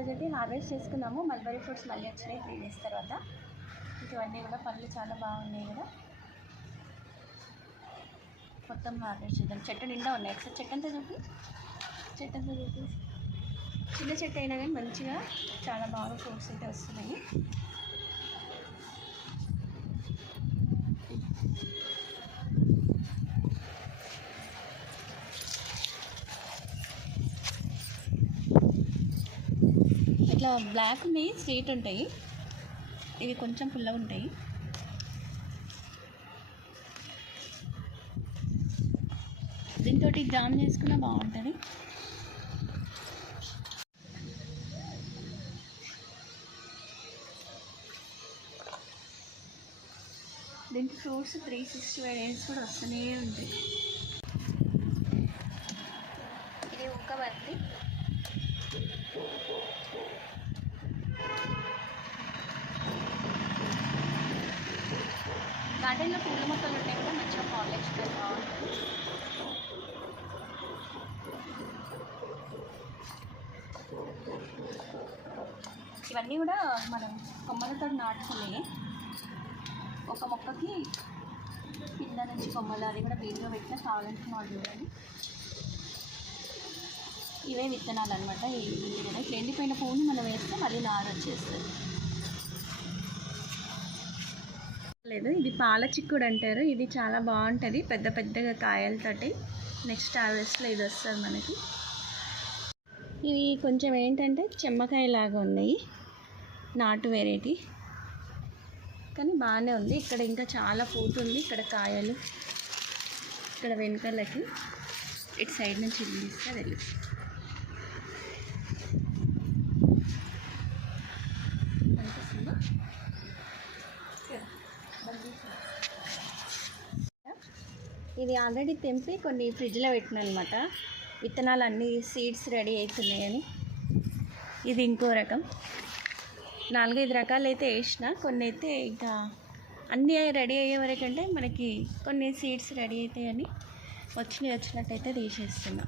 ఈరోజు హార్వెస్ట్ చేసుకున్నాము. Mulberry fruits మళ్ళీ వచ్చినాయి త్రీ డేస్ తర్వాత. ఇవన్నీ కూడా పళ్ళు చాలా బాగున్నాయి కదా. మొత్తం హార్వెస్ట్ చేద్దాం. చెట్టు నిండా ఉన్నాయి. ఒకసారి చెట్టు అంతా చూపి. చెట్టు అంతా చూపి. చిన్న చెట్టు అయినా కానీ మంచిగా చాలా బాగా ఫ్రూట్స్ అయితే వస్తున్నాయి. ఇట్లా బ్లాక్ ఉన్నాయి స్వీట్ ఉంటాయి. ఇవి కొంచెం పుల్లగా ఉంటాయి. దీంతో జామ్ చేసుకున్నా బాగుంటుంది. దీనికి fruits three sixty five days కూడా వస్తూనే ఉంటాయి ఇది ఒక బంతి గార్డెన్లో పూల మొక్కలు ఉంటాయి కూడా మంచిగా కాలేజ్ బాగుంటుంది ఇవన్నీ కూడా మనం కొమ్మలతో నాటుకునే ఒక మొక్కకి కింద నుంచి కొమ్మలు అది కూడా వీడియో పెట్టిన కావాలనుకున్న వాళ్ళు చూడండి ఇవే విత్తనాలు అనమాట ఇవి కూడా ఇట్లా ఎండిపోయిన పువ్వుని మనం వేస్తే మళ్ళీ నారు వచ్చేస్తుంది. లేదు. ఇది పాల చిక్కుడు అంటారు ఇది చాలా బాగుంటుంది. పెద్ద పెద్దగా కాయలతోటి నెక్స్ట్ హార్వెస్ట్లో ఇది వస్తుంది మనకి. ఇవి కొంచెం ఏంటంటే చెమ్మకాయలాగా ఉన్నాయి. నాటు వెరైటీ. కానీ బాగానే ఉంది. ఇక్కడ ఇంకా చాలా పూత ఉంది. ఇక్కడ కాయలు ఇక్కడ వెనకాలకి ఇటు సైడ్ నుంచి ఇస్తే వెళ్ళి కనిపిస్తుందా ఇది ఆల్రెడీ తెంపి కొన్ని ఫ్రిడ్జ్లో పెట్టిన అనమాట విత్తనాలు అన్నీ సీడ్స్ రెడీ అవుతున్నాయని ఇది ఇంకో రకం. నాలుగైదు రకాలు అయితే వేసిన కొన్ని అయితే ఇంకా అన్నీ రెడీ అయ్యే వరకు అంటే మనకి కొన్ని సీడ్స్ రెడీ అవుతాయని వచ్చినాయి వచ్చినట్టయితే తీసేస్తున్నా.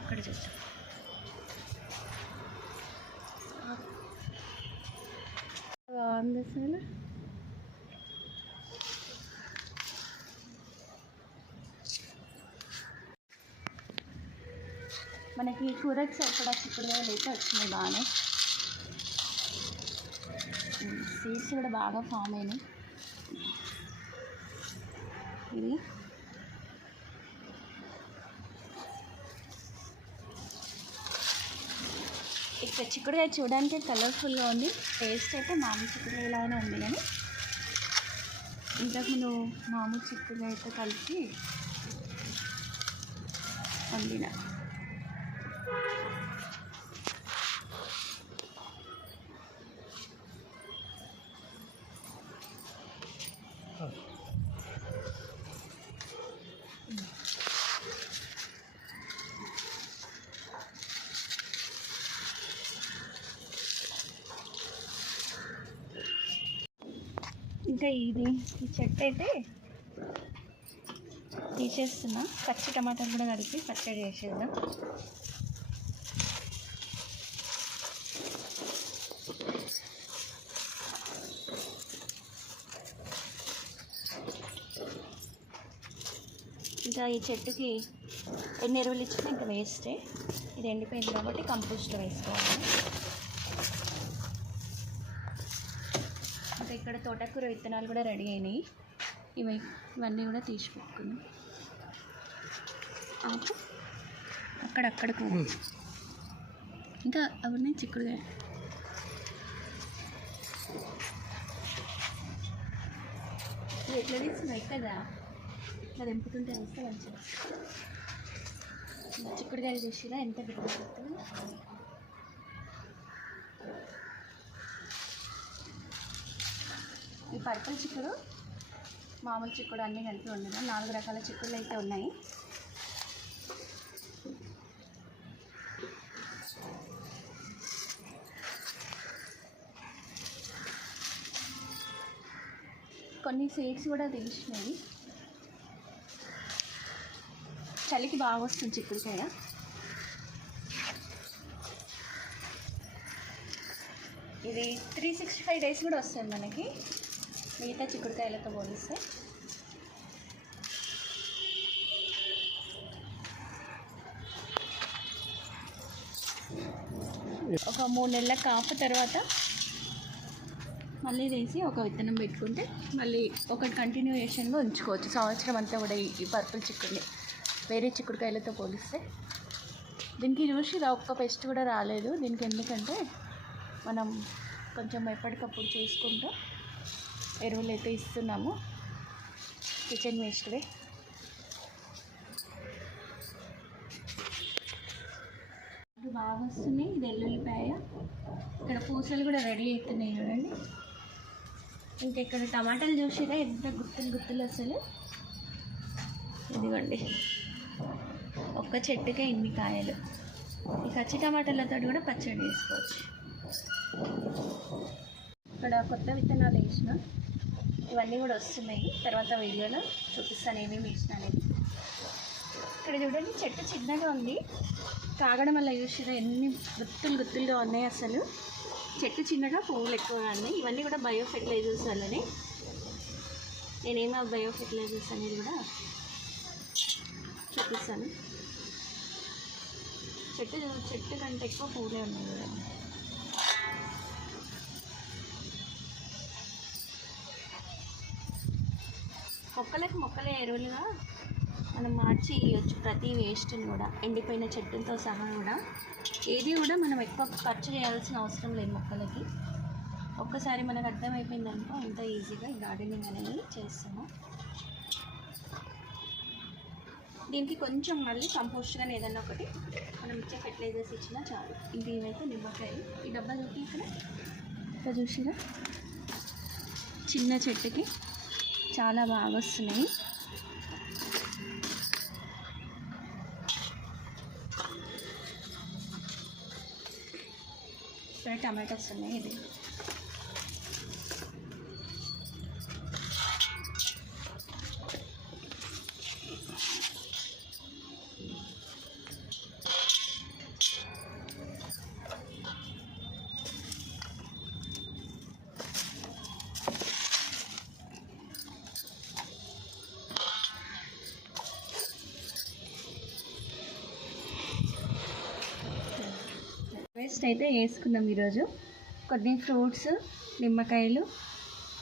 అక్కడ చూస్తాం బాగుంది అసలు. మనకి కూరకి సరిపడా చిక్కుడుకాయలు అయితే వచ్చినాయి బాగానే. సీడ్స్ కూడా బాగా ఫామ్ అయినాయి. ఇది ఇక్కడ చిక్కుడుకాయ చూడడానికి కలర్ఫుల్గా ఉంది. టేస్ట్ అయితే మామూలు చిక్కుడుకాయలాగానే ఉంది కానీ ఇంతకు నువ్వు మామూలు చిక్కుడుకాయతో కలిపి వండిన. ఇంకా ఇది ఈ చెట్టు అయితే తీసేస్తున్నా. పచ్చి టమాటాలు కూడా కలిపి పచ్చడి వేసేద్దాం ఇంకా ఈ చెట్టుకి ఎన్ని ఎరువులు ఇచ్చినా ఇంకా వేస్టే. ఇది ఎండిపోయింది కాబట్టి కంపోస్ట్లో వేసుకోవాలి. ఇక్కడ తోటకూర విత్తనాలు కూడా రెడీ అయినాయి. ఇవి ఇవన్నీ కూడా తీసి పెట్టుకున్నాం ఆపు. అక్కడక్కడకు ఇంకా అవన్నీ చిక్కుడుగా ఎట్లా తీసుకున్నావు కదా ఇట్లా తెంపుతుంటే వస్తే మంచిగా ఇంకా చిక్కుడుకాయలు చేసిరా ఎంత పెట్టుకుంటుంది ఈ పర్పుల్ చిక్కుడు మామూలు చిక్కుడు అన్నీ కలిపి ఉండదు నాలుగు రకాల చిక్కుళ్ళు అయితే ఉన్నాయి. కొన్ని సీడ్స్ కూడా తీసినాయి చలికి బాగా వస్తుంది చిక్కుడుకాయ ఇది త్రీ సిక్స్టీ ఫైవ్ డేస్ కూడా వస్తుంది మనకి. మిగతా చిక్కుడుకాయలతో పోలిస్తే. ఒక మూడు నెలల కాపు తర్వాత మళ్ళీ వేసి ఒక విత్తనం పెట్టుకుంటే మళ్ళీ ఒకటి కంటిన్యూయేషన్గా ఉంచుకోవచ్చు. సంవత్సరం అంతా కూడా ఈ పర్పుల్ చిక్కుడిని వేరే చిక్కుడుకాయలతో పోలిస్తే. దీనికి చూసి ఒక్క పెస్ట్ కూడా రాలేదు. దీనికి ఎందుకంటే మనం కొంచెం ఎప్పటికప్పుడు చూసుకుంటూ ఎరువులు అయితే ఇస్తున్నాము కిచెన్ వేస్ట్వే బాగా వస్తున్నాయి. ఇది ఎల్లుల్లిపాయ. ఇక్కడ పూసలు కూడా రెడీ అవుతున్నాయి చూడండి. ఇంకా ఇక్కడ టమాటాలు చూసిరా? ఎంత గుత్తులు గుత్తులు అసలు. ఇదిగోండి. ఒక్క చెట్టుకే ఇన్ని కాయలు. ఈ కచ్చి టమాటాలతో కూడా పచ్చడి చేసుకోవచ్చు. ఇక్కడ కొత్త విత్తనాలు వేసిన. ఇవన్నీ కూడా వస్తున్నాయి. తర్వాత వీడియోలో చూపిస్తాను ఏమేమి వేసిన అనేది ఇక్కడ చూడండి చెట్టు చిన్నగా ఉంది. తాగడం వల్ల చూసిరా ఎన్ని గుత్తులు గుత్తులుగా ఉన్నాయి అసలు. చెట్టు చిన్నగా పువ్వులు ఎక్కువగా ఉన్నాయి. ఇవన్నీ కూడా బయో ఫెర్టిలైజర్స్ వల్లనే. నేనేమో బయో ఫెర్టిలైజర్స్ అనేది కూడా చూపిస్తాను. చెట్టు చెట్టు కంటే ఎక్కువ పువ్వులే ఉన్నాయి మొక్కలకు మొక్కలే ఎరువులుగా మనం మార్చి ఇవ్వచ్చు ప్రతి వేస్ట్ని కూడా. ఎండిపోయిన చెట్టుతో సహా కూడా. ఏది కూడా మనం ఎక్కువ ఖర్చు చేయాల్సిన అవసరం లేదు మొక్కలకి. ఒక్కసారి మనకు అర్థమైపోయిందనుకో ఎంత ఈజీగా ఈ గార్డెనింగ్ అనేది చేస్తాము. దీనికి కొంచెం మళ్ళీ కంపోస్ట్ కానీ ఏదన్నా ఒకటి మనం ఇచ్చే ఫెర్టిలైజర్స్ ఇచ్చినా చాలు. ఇది ఏమైతే నిమ్మకాయలు ఈ డబ్బా చూపి ఇక్కడ ఇక్కడ చూసిరా? చిన్న చెట్టుకి చాలా బాగా వస్తున్నాయి. ఇక్కడ టమాటోస్ ఉన్నాయి ఇది. పేస్ట్ అయితే వేసుకున్నాం ఈరోజు. కొన్ని ఫ్రూట్స్ నిమ్మకాయలు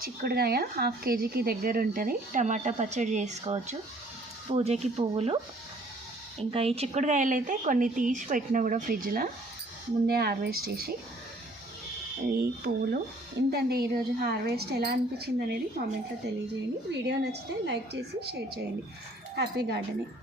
చిక్కుడుకాయ హాఫ్ కేజీకి దగ్గర ఉంటుంది. టమాటా పచ్చడి చేసుకోవచ్చు. పూజకి పువ్వులు. ఇంకా ఈ చిక్కుడుకాయలు అయితే కొన్ని తీసి పెట్టినా కూడా ఫ్రిడ్జ్లో. ముందే హార్వెస్ట్ చేసి ఈ పువ్వులు. ఇంతండి ఈరోజు హార్వెస్ట్ ఎలా అనిపించింది అనేది కామెంట్లో తెలియజేయండి. వీడియో నచ్చితే లైక్ చేసి షేర్ చేయండి. Happy gardening.